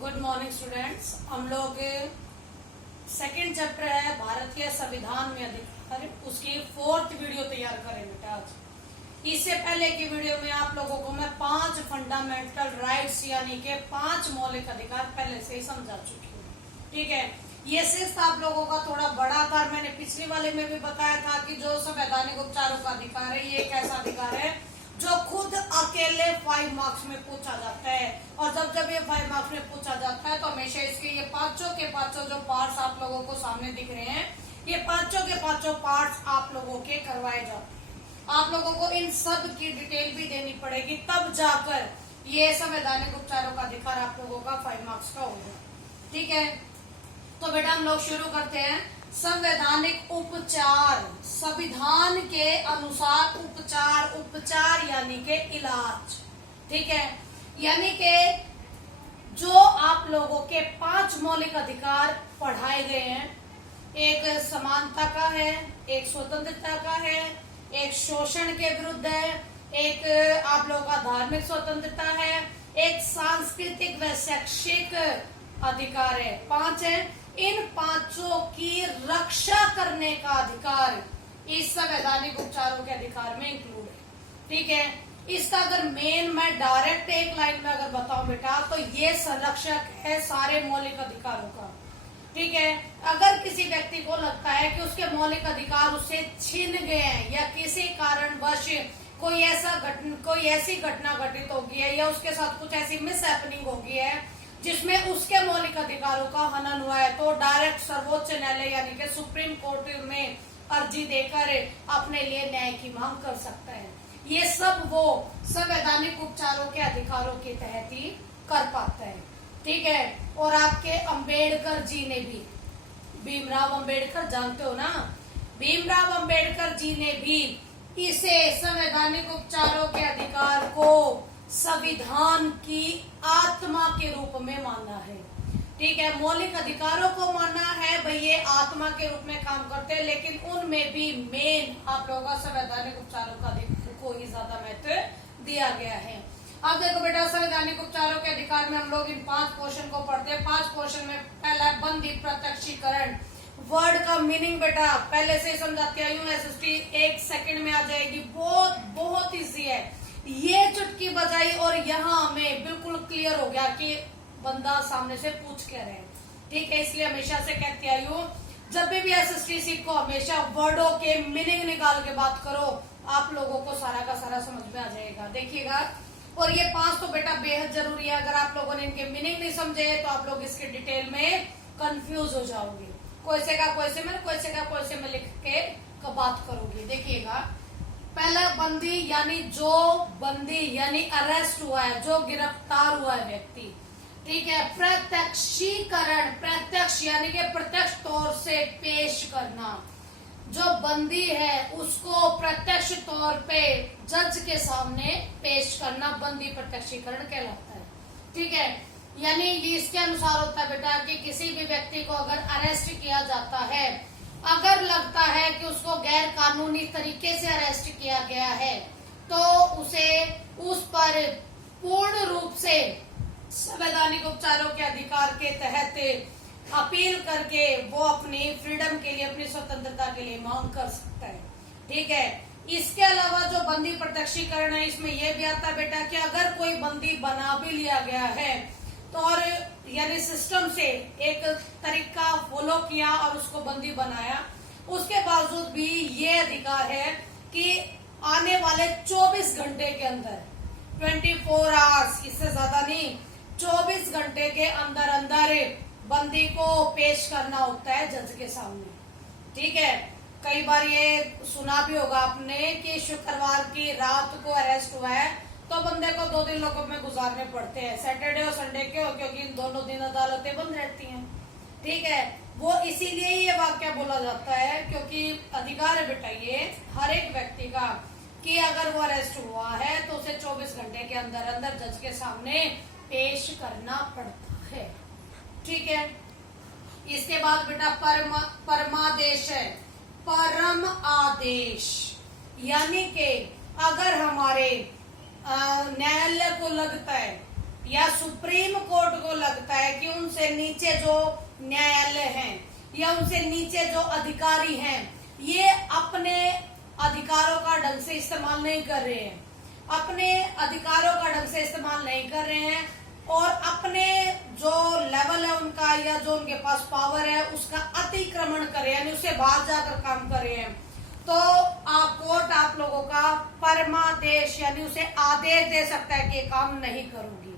Good morning students. हम लोग second chapter है भारतीय संविधान में अधिकार, उसकी 4th वीडियो तैयार करें बेटा आज। इससे पहले की वीडियो में आप लोगों को मैं 5 फंडामेंटल राइट्स यानी के 5 मौलिक अधिकार पहले से ही समझा चुकी हूँ। ठीक है, ये सिर्फ आप लोगों का थोड़ा बड़ा था। मैंने पिछली वाले में भी बताया था कि जो संवैधानिक उपचारों का अधिकार है ये एक ऐसा अधिकार है जो खुद अकेले 5 मार्क्स में पूछा जाता है, और जब जब ये 5 मार्क्स में पूछा जाता है तो हमेशा इसके ये पांचों के पांचों जो पार्ट्स आप लोगों को सामने दिख रहे हैं, ये पांचों के पांचों पार्ट्स आप लोगों के करवाए जाते हैं। आप लोगों को इन सब की डिटेल भी देनी पड़ेगी, तब जाकर ये संवैधानिक उपचारों का अधिकार आप लोगों का 5 मार्क्स का होगा। ठीक है, तो बेटा हम लोग शुरू करते हैं। संवैधानिक उपचार, संविधान के अनुसार उपचार, उपचार यानी के इलाज। ठीक है, यानी के जो आप लोगों के 5 मौलिक अधिकार पढ़ाए गए हैं, एक समानता का है, एक स्वतंत्रता का है, एक शोषण के विरुद्ध है, एक आप लोगों का धार्मिक स्वतंत्रता है, एक सांस्कृतिक व शैक्षिक अधिकार है, 5 है। इन पांचों की रक्षा करने का अधिकार इस संवैधानिक उपचारों के अधिकार में इंक्लूड है। ठीक है, इसका अगर मैं डायरेक्ट एक लाइन में अगर बताऊं बेटा, तो ये संरक्षक है सारे मौलिक अधिकारों का। ठीक है, अगर किसी व्यक्ति को लगता है कि उसके मौलिक अधिकार उससे छीन गए हैं या किसी कारणवश कोई ऐसी घटना घटित हो गई है या उसके साथ कुछ ऐसी मिस हैपनिंग हो गई है जिसमें उसके मौलिक अधिकारों का हनन हुआ है, तो डायरेक्ट सर्वोच्च न्यायालय यानी कि सुप्रीम कोर्ट में अर्जी देकर अपने लिए न्याय की मांग कर सकता है। ये सब वो संवैधानिक उपचारों के अधिकारों के तहत ही कर पाता है। ठीक है, और आपके अंबेडकर जी ने भी, भीमराव अंबेडकर जानते हो ना, भीमराव अंबेडकर जी ने भी इसे संवैधानिक उपचारों के अधिकार को संविधान की आत्मा के रूप में माना है। ठीक है, मौलिक अधिकारों को माना है भाई ये आत्मा के रूप में काम करते हैं, लेकिन उनमें भी मेन आप लोगों का संवैधानिक उपचारों का अधिकार को ही ज्यादा महत्व दिया गया है। अब देखो बेटा, संवैधानिक उपचारों के अधिकार में हम लोग इन 5 पोर्शन को पढ़ते हैं। 5 पोर्शन में पहला है बंदी प्रत्यक्षीकरण। वर्ड का मीनिंग बेटा पहले से समझाती आई हूँ, एसएसटी 1 सेकंड में आ जाएगी। बहुत इजी है, ये चुटकी बजाई और यहाँ हमें बिल्कुल क्लियर हो गया कि बंदा सामने से पूछ क्या रहे। ठीक है, इसलिए हमेशा से कहती आई हूँ, जब भी एसएसटी सीखो हमेशा वर्डों के मीनिंग निकाल के बात करो, आप लोगों को सारा का सारा समझ में आ जाएगा। देखिएगा, और ये 5 तो बेटा बेहद जरूरी है। अगर आप लोगों ने इनके मीनिंग नहीं समझे तो आप लोग इसके डिटेल में कंफ्यूज हो जाओगे। कोई से का कोई से में लिख के बात करोगे। देखिएगा, पहला बंदी यानी अरेस्ट हुआ है, जो गिरफ्तार हुआ है व्यक्ति। ठीक है, प्रत्यक्षीकरण, प्रत्यक्ष यानी कि प्रत्यक्ष तौर से पेश करना। जो बंदी है उसको प्रत्यक्ष तौर पे जज के सामने पेश करना बंदी प्रत्यक्षीकरण कहलाता है। ठीक है, यानी ये इसके अनुसार होता है बेटा कि किसी भी व्यक्ति को अगर अरेस्ट किया जाता है, अगर लगता है कि उसको गैर कानूनी तरीके से अरेस्ट किया गया है, तो उसे उस पर पूर्ण रूप से संवैधानिक उपचारों के अधिकार के तहत अपील करके वो अपनी फ्रीडम के लिए, अपनी स्वतंत्रता के लिए मांग कर सकता है। ठीक है, इसके अलावा जो बंदी प्रत्यक्षीकरण है, इसमें यह भी आता है बेटा कि अगर कोई बंदी बना भी लिया गया है तो और यानी सिस्टम से एक तरीका फॉलो किया और उसको बंदी बनाया, उसके बावजूद भी ये अधिकार है कि आने वाले 24 घंटे के अंदर, 24 आवर्स, इससे ज्यादा नहीं, 24 घंटे के अंदर अंदर बंदी को पेश करना होता है जज के सामने। ठीक है, कई बार ये सुना भी होगा आपने कि शुक्रवार की रात को अरेस्ट हुआ है तो बंदे को 2 दिन लोगों में गुजारने पड़ते हैं, सैटरडे और संडे के, क्योंकि इन दोनों दिन अदालतें बंद रहती हैं। ठीक है, वो इसीलिए ये वाक्य बोला जाता है क्योंकि अधिकार है बेटा ये हर एक व्यक्ति का कि अगर वो अरेस्ट हुआ है तो उसे 24 घंटे के अंदर अंदर जज के सामने पेश करना पड़ता है। ठीक है, इसके बाद बेटा परमादेश है। परम आदेश यानी कि अगर हमारे न्यायालय को लगता है या सुप्रीम कोर्ट को लगता है कि उनसे नीचे जो न्यायालय हैं या उनसे नीचे जो अधिकारी हैं, ये अपने अधिकारों का ढंग से इस्तेमाल नहीं कर रहे हैं, अपने अधिकारों का ढंग से इस्तेमाल नहीं कर रहे हैं और अपने जो लेवल है उनका या जो उनके पास पावर है उसका अतिक्रमण कर रहे हैं, यानी उससे बाहर जाकर काम कर रहे हैं, तो कोर्ट आप लोगों का परमादेश यानी उसे आदेश दे सकता है कि ये काम नहीं करूंगी।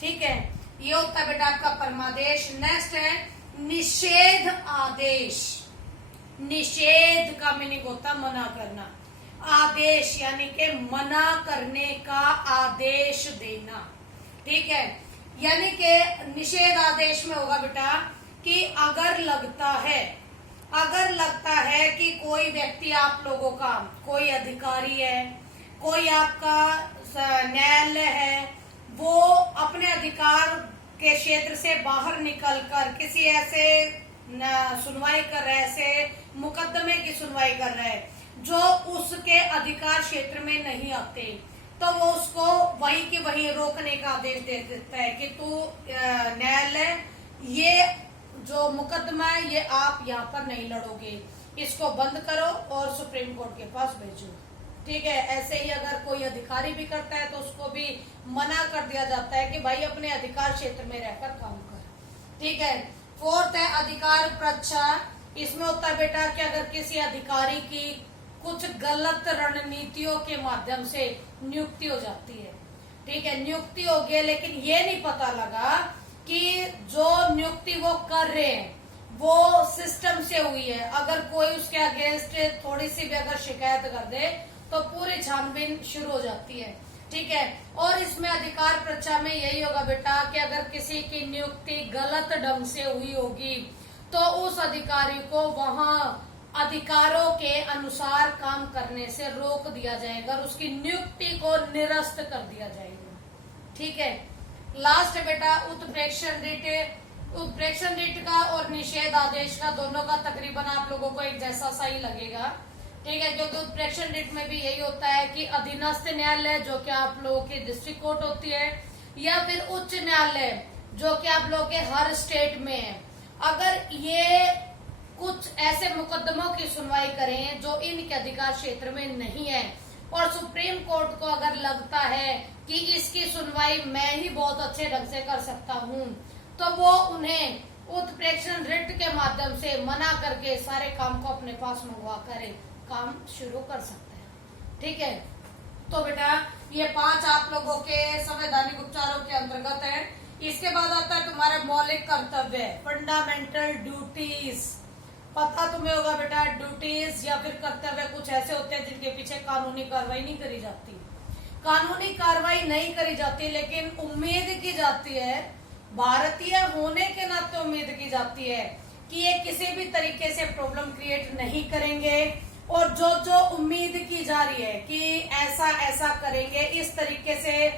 ठीक है, ये होता है बेटा आपका परमादेश। नेक्स्ट है निषेध आदेश। निषेध का मीनिंग होता मना करना, आदेश यानी कि मना करने का आदेश देना। ठीक है, यानी कि निषेध आदेश में होगा बेटा कि अगर लगता है कि कोई व्यक्ति आप लोगों का, कोई अधिकारी है, कोई आपका न्यायालय है, वो अपने अधिकार के क्षेत्र से बाहर निकलकर किसी ऐसे सुनवाई कर रहा है, ऐसे मुकदमे की सुनवाई कर रहा है जो उसके अधिकार क्षेत्र में नहीं आते, तो वो उसको वहीं की वहीं रोकने का आदेश दे देता है कि तू न्यायालय ये जो मुकदमा है ये आप यहाँ पर नहीं लड़ोगे, इसको बंद करो और सुप्रीम कोर्ट के पास भेजो। ठीक है, ऐसे ही अगर कोई अधिकारी भी करता है तो उसको भी मना कर दिया जाता है कि भाई अपने अधिकार क्षेत्र में रहकर काम कर। ठीक है, फोर्थ है अधिकार परीक्षा। इसमें होता है बेटा कि अगर किसी अधिकारी की कुछ गलत रणनीतियों के माध्यम से नियुक्ति हो जाती है, ठीक है, नियुक्ति हो गई लेकिन ये नहीं पता लगा कि जो नियुक्ति वो कर रहे हैं वो सिस्टम से हुई है, अगर कोई उसके अगेंस्ट थोड़ी सी भी अगर शिकायत कर दे तो पूरी छानबीन शुरू हो जाती है। ठीक है, और इसमें अधिकार परीक्षा में यही होगा बेटा कि अगर किसी की नियुक्ति गलत ढंग से हुई होगी तो उस अधिकारी को वहां अधिकारों के अनुसार काम करने से रोक दिया जाएगा और उसकी नियुक्ति को निरस्त कर दिया जाएगा। ठीक है, लास्ट बेटा उत्प्रेक्षण रिट। उत्प्रेक्षण रिट का और निषेध आदेश का दोनों का तकरीबन आप लोगों को एक जैसा सा ही लगेगा। ठीक है, क्योंकि उत्प्रेक्षण रिट में भी यही होता है कि अधीनस्थ न्यायालय जो कि आप लोगों की डिस्ट्रिक्ट कोर्ट होती है या फिर उच्च न्यायालय जो कि आप लोगों के हर स्टेट में है, अगर ये कुछ ऐसे मुकदमों की सुनवाई करें जो इनके अधिकार क्षेत्र में नहीं है और सुप्रीम कोर्ट को अगर लगता है कि इसकी सुनवाई मैं ही बहुत अच्छे ढंग से कर सकता हूं, तो वो उन्हें उत्प्रेक्षण रिट के माध्यम से मना करके सारे काम को अपने पास मंगवा कर काम शुरू कर सकते हैं। ठीक है, तो बेटा ये 5 आप लोगों के संवैधानिक उपचारों के अंतर्गत है। इसके बाद आता है तुम्हारे मौलिक कर्तव्य, फंडामेंटल ड्यूटीज। पता तुम्हें होगा बेटा, ड्यूटीज या फिर कर्तव्य कुछ ऐसे होते हैं जिनके पीछे कानूनी कार्रवाई नहीं करी जाती। कानूनी कार्रवाई नहीं करी जाती लेकिन उम्मीद की जाती है, भारतीय होने के नाते उम्मीद की जाती है कि ये किसी भी तरीके से प्रॉब्लम क्रिएट नहीं करेंगे और जो उम्मीद की जा रही है कि ऐसा ऐसा करेंगे, इस तरीके से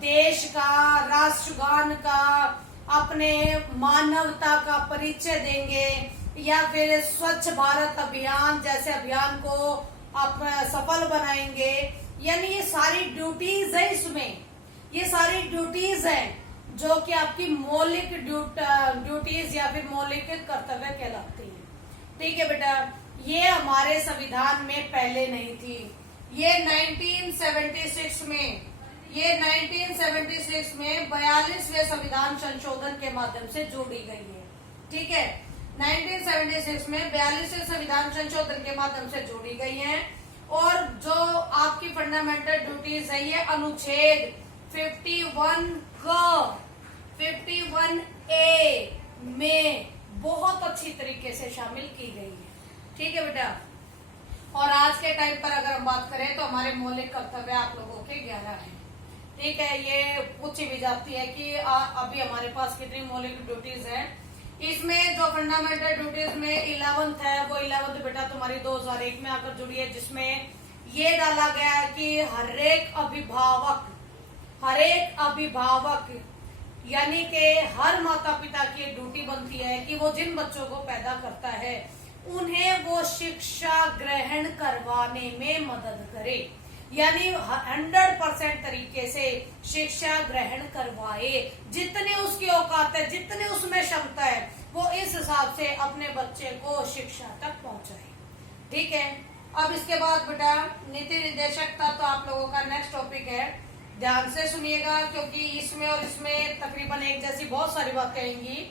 देश का, राष्ट्रगान का, अपने मानवता का परिचय देंगे या फिर स्वच्छ भारत अभियान जैसे अभियान को आप सफल बनाएंगे। यानी ये सारी ड्यूटीज है, इसमें ये सारी ड्यूटीज हैं जो कि आपकी मौलिक ड्यूटीज या फिर मौलिक कर्तव्य कहलाती है। ठीक है बेटा, ये हमारे संविधान में पहले नहीं थी, ये 1976 में 42वें संविधान संशोधन के माध्यम से जोड़ी गई है। ठीक है, 1976 में 42वें संविधान संशोधन के माध्यम से जोड़ी गई है और जो आपकी फंडामेंटल ड्यूटीज है ये अनुच्छेद 51A में बहुत अच्छी तरीके से शामिल की गई है। ठीक है बेटा, और आज के टाइम पर अगर हम बात करें तो हमारे मौलिक कर्तव्य आप लोगों के 11 हैं। ठीक है, ये पूछी भी जाती है कि अभी हमारे पास कितनी मौलिक ड्यूटीज है। इसमें जो फंडामेंटल ड्यूटीज में 11th है, वो 11th बेटा तुम्हारी 2001 में आकर जुड़ी है, जिसमें ये डाला गया है कि हरेक अभिभावक यानी कि हर माता पिता की ड्यूटी बनती है कि वो जिन बच्चों को पैदा करता है उन्हें वो शिक्षा ग्रहण करवाने में मदद करे। यानी 100% तरीके से शिक्षा ग्रहण करवाए। जितनी उसकी औकात है, जितनी उसमें क्षमता है, वो इस हिसाब से अपने बच्चे को शिक्षा तक पहुंचाए। ठीक है। अब इसके बाद बेटा नीति निर्देशकता, तो आप लोगों का नेक्स्ट टॉपिक है, ध्यान से सुनिएगा क्योंकि इसमें और इसमें तकरीबन एक जैसी बहुत सारी बातें आएंगी।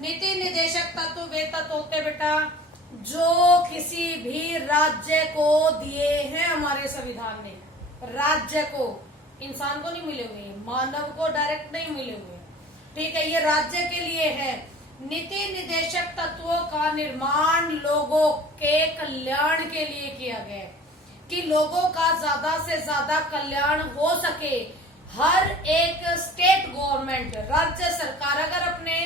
नीति निर्देशक तत्व वे तत्व होते बेटा जो किसी भी राज्य को दिए हैं हमारे संविधान ने। राज्य को, इंसान को नहीं मिले हुए, मानव को डायरेक्ट नहीं मिले हुए। ठीक है, ये राज्य के लिए है। नीति निर्देशक तत्वों का निर्माण लोगों के कल्याण के लिए किया गया है कि लोगों का ज्यादा से ज्यादा कल्याण हो सके। हर एक स्टेट गवर्नमेंट, राज्य सरकार अगर अपने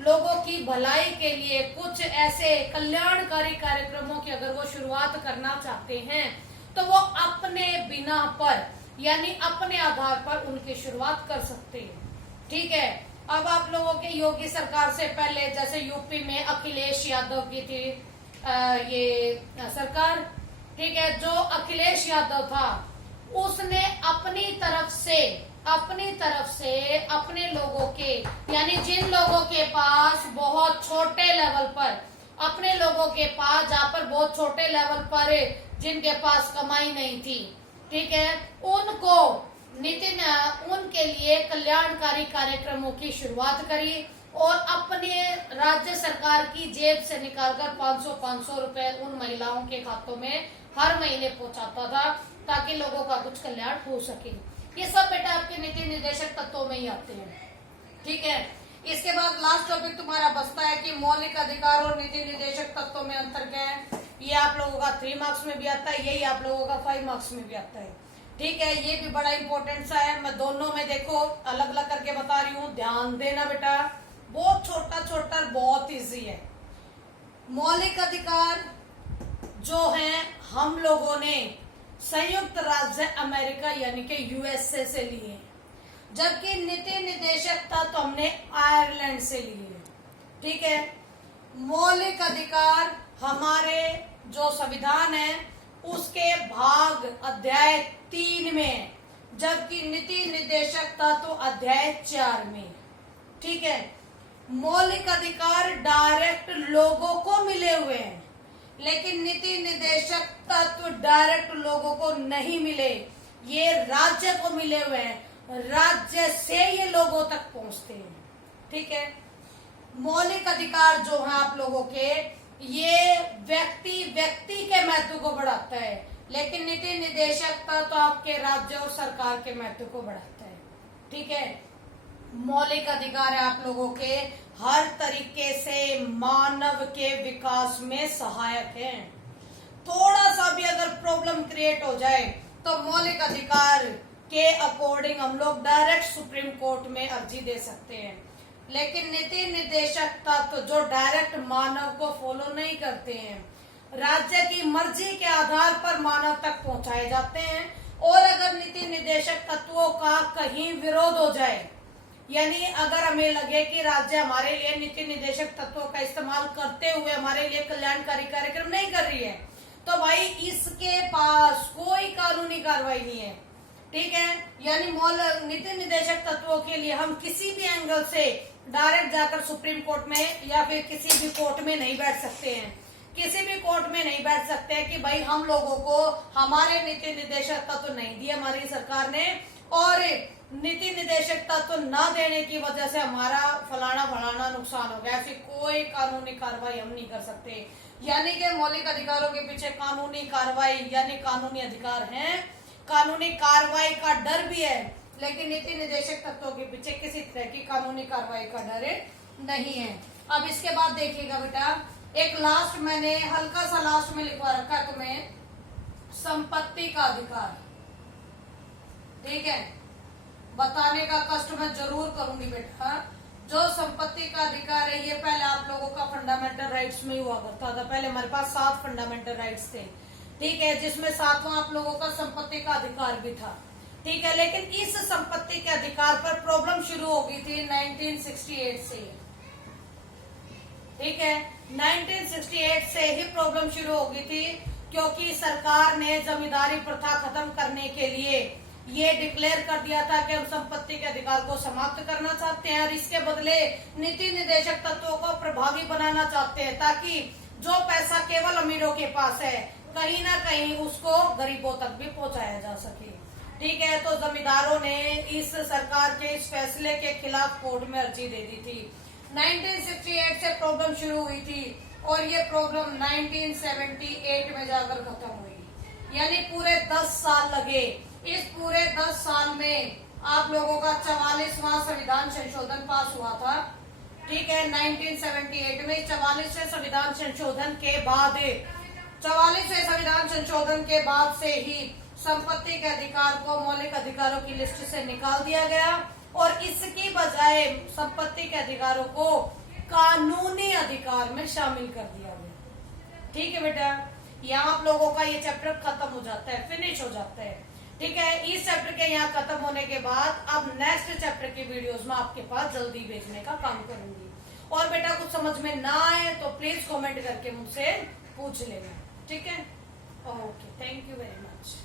लोगों की भलाई के लिए कुछ ऐसे कल्याणकारी कार्यक्रमों की अगर वो शुरुआत करना चाहते हैं तो वो अपने बिना पर यानी अपने आधार पर उनकी शुरुआत कर सकते हैं। ठीक है। अब आप लोगों के योगी सरकार से पहले जैसे यूपी में अखिलेश यादव की थी ये सरकार। ठीक है, जो अखिलेश यादव था उसने अपनी तरफ से अपने लोगों के यानी जिन लोगों के पास बहुत छोटे लेवल पर, अपने लोगों के पास जहाँ पर बहुत छोटे लेवल पर जिनके पास कमाई नहीं थी, ठीक है, उनको उनके लिए कल्याणकारी कार्यक्रमों की शुरुआत करी और अपने राज्य सरकार की जेब से निकालकर 500 रुपए उन महिलाओं के खातों में हर महीने पहुंचाता था ताकि लोगों का कुछ कल्याण हो सके। ये सब बेटा आपके नीति निर्देशक तत्वों में ही आते हैं। ठीक है। इसके बाद लास्ट टॉपिक तुम्हारा बचता है कि मौलिक अधिकार और नीति निर्देशक तत्वों में अंतर क्या है। ये आप लोगों का 3 मार्क्स में भी आता है, यही आप लोगों का 5 मार्क्स में भी आता है। ठीक है, ये भी बड़ा इंपॉर्टेंट सा है। मैं दोनों में देखो अलग अलग करके बता रही हूँ, ध्यान देना बेटा। बहुत छोटा बहुत इजी है। मौलिक अधिकार जो है हम लोगों ने संयुक्त राज्य अमेरिका यानी कि यूएसए से लिए, जबकि नीति निर्देशकता तो हमने आयरलैंड से लिए। ठीक है। मौलिक अधिकार हमारे जो संविधान है उसके भाग अध्याय 3 में, जबकि नीति निर्देशकता तो अध्याय 4 में। ठीक है। मौलिक अधिकार डायरेक्ट लोगों को मिले हुए हैं, लेकिन नीति निर्देशक तत्व डायरेक्ट लोगों को नहीं मिले, ये राज्य को मिले हुए हैं। राज्य से ये लोगों तक पहुंचते हैं। ठीक है। मौलिक अधिकार जो है आप लोगों के, ये व्यक्ति के महत्व को बढ़ाता है, लेकिन नीति निर्देशक तत्व आपके राज्य और सरकार के महत्व को बढ़ाता है। ठीक है। मौलिक अधिकार है आप लोगों के हर तरीके से मानव के विकास में सहायक है। थोड़ा सा भी अगर प्रॉब्लम क्रिएट हो जाए तो मौलिक अधिकार के अकॉर्डिंग हम लोग डायरेक्ट सुप्रीम कोर्ट में अर्जी दे सकते हैं, लेकिन नीति निर्देशक तत्व जो डायरेक्ट मानव को फॉलो नहीं करते हैं, राज्य की मर्जी के आधार पर मानव तक पहुंचाए जाते हैं। और अगर नीति निर्देशक तत्वों का कहीं विरोध हो जाए, यानी अगर हमें लगे कि राज्य हमारे लिए नीति निर्देशक तत्वों का इस्तेमाल करते हुए हमारे लिए कल्याणकारी कार्यक्रम नहीं कर रही है, तो भाई इसके पास कोई कानूनी कार्रवाई नहीं है। ठीक है। यानी नीति निर्देशक तत्वों के लिए हम किसी भी एंगल से डायरेक्ट जाकर सुप्रीम कोर्ट में या फिर किसी भी कोर्ट में नहीं बैठ सकते हैं। किसी भी कोर्ट में नहीं बैठ सकते हैं कि भाई हम लोगों को हमारे नीति निर्देशक तत्व नहीं दिए हमारी सरकार ने, और नीति निर्देशक तत्व न देने की वजह से हमारा फलाना नुकसान हो गया, ऐसी कोई कानूनी कार्रवाई हम नहीं कर सकते। यानी कि मौलिक अधिकारों के पीछे कानूनी कार्रवाई यानी कानूनी अधिकार है, कानूनी कार्रवाई का डर भी है, लेकिन नीति निर्देशक तत्वों के पीछे किसी तरह की कानूनी कार्रवाई का डर नहीं है। अब इसके बाद देखिएगा बेटा, एक लास्ट मैंने हल्का सा लास्ट में लिखवा रखा है तुम्हें, संपत्ति का अधिकार। ठीक है, बताने का कष्ट मैं जरूर करूंगी बेटा। जो संपत्ति का अधिकार है ये पहले आप लोगों का फंडामेंटल राइट्स में ही हुआ करता था। पहले हमारे पास 7 फंडामेंटल राइट्स थे। ठीक है, जिसमें 7वां आप लोगों का संपत्ति का अधिकार भी था। ठीक है, लेकिन इस संपत्ति के अधिकार पर प्रॉब्लम शुरू हो गई थी 1968 से। ठीक है, 1968 से ही प्रॉब्लम शुरू हो गई थी, क्योंकि सरकार ने जमींदारी प्रथा खत्म करने के लिए ये डिक्लेयर कर दिया था कि हम संपत्ति के अधिकार को समाप्त करना चाहते हैं और इसके बदले नीति निर्देशक तत्वों को प्रभावी बनाना चाहते हैं, ताकि जो पैसा केवल अमीरों के पास है कहीं ना कहीं उसको गरीबों तक भी पहुंचाया जा सके। ठीक है, तो जमींदारों ने इस सरकार के इस फैसले के खिलाफ कोर्ट में अर्जी दे दी थी। 1968 से प्रॉब्लम शुरू हुई थी और ये प्रॉब्लम 1978 में जाकर खत्म हुई, यानी पूरे 10 साल लगे। इस पूरे 10 साल में आप लोगों का 44वां संविधान संशोधन पास हुआ था। ठीक है, 1978 में 44वें संविधान संशोधन के बाद 44वें संविधान संशोधन के बाद से ही संपत्ति के अधिकार को मौलिक अधिकारों की लिस्ट से निकाल दिया गया और इसकी बजाय संपत्ति के अधिकारों को कानूनी अधिकार में शामिल कर दिया गया। ठीक है बेटा, यहाँ आप लोगों का ये चैप्टर खत्म हो जाता है, फिनिश हो जाता है। ठीक है, इस चैप्टर के यहाँ खत्म होने के बाद अब नेक्स्ट चैप्टर की वीडियोस में आपके पास जल्दी भेजने का काम करूंगी। और बेटा कुछ समझ में ना आए तो प्लीज कमेंट करके मुझसे पूछ लेना। ठीक है, okay, thank you very much.